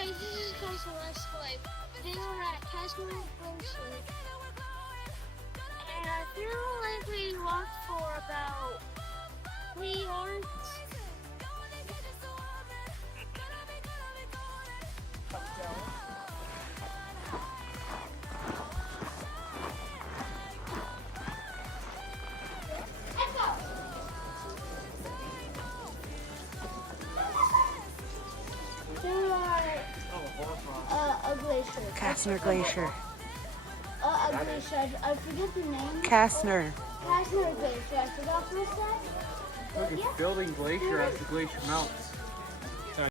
guys, this is Coast West Life. Today we're at Casper Glacier. And I feel like we walked for about 3 hours. There are a glacier. Kastner Glacier. A glacier. I forget the name. Kastner. Kastner Glacier. I forgot what it said. Look, it's building glacier as the glacier melts.